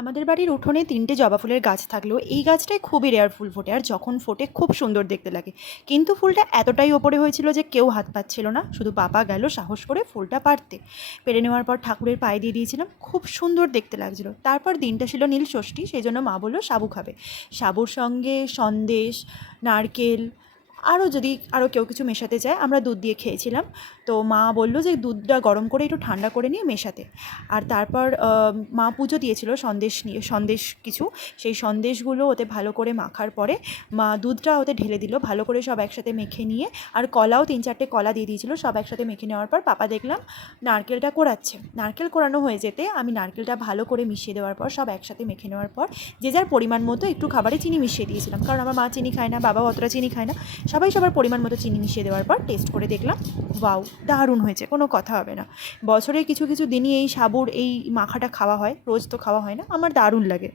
আমাদের বাড়ির উঠোনে 3টে জবা ফুলের গাছ থাকলেও এই গাছটায় খুবই রেয়ার ফুল ফোটে, আর যখন ফোটে খুব সুন্দর দেখতে লাগে। কিন্তু ফুলটা এতটাই ওপরে হয়েছিল যে কেউ হাত পাচ্ছিল না, শুধু পাপা গেল সাহস করে ফুলটা পাড়তে। পেরে নেওয়ার পর ঠাকুরের পায়ে দিয়ে দিয়েছিলাম, খুব সুন্দর দেখতে লাগছিল। তারপর দিনটা ছিল নীল ষষ্ঠী, সেই জন্য মা বললো সাবু খাবে। সাবুর সঙ্গে সন্দেশ, নারকেল, আরও কেউ কিছু মেশাতে চায়, আমরা দুধ দিয়ে খেয়েছিলাম। তো মা বলল যে দুধটা গরম করে একটু ঠান্ডা করে নিয়ে মেশাতে। আর তারপর মা পুজো দিয়েছিল সন্দেশ কিছু, সেই সন্দেশগুলো ওতে ভালো করে মাখার পরে মা দুধটা ওতে ঢেলে দিল, ভালো করে সব একসাথে মেখে নিয়ে। আর কলাও 3-4টে কলা দিয়ে দিয়েছিল, সব একসাথে মেখে নেওয়ার পর পাপা দেখলাম নারকেলটা কোড়াচ্ছে। নারকেল কোড়ানো হয়ে যেতে আমি নারকেলটা ভালো করে মিশিয়ে দেওয়ার পর, সব একসাথে মেখে নেওয়ার পর যে যার পরিমাণ মতো একটু খাবারে চিনি মিশিয়ে দিয়েছিলাম, কারণ আমার মা চিনি খায় না, বাবাও অতটা চিনি খায় না। সবাই সবার পরিমাণ মতো চিনি মিশিয়ে দেওয়ার পর টেস্ট করে দেখলাম, ওয়াও, দারুণ হয়েছে, কোনো কথা হবে না। বছরে কিছু কিছু দিনই এই সাবুর এই মাখাটা খাওয়া হয়, রোজ তো খাওয়া হয় না, আমার দারুণ লাগে।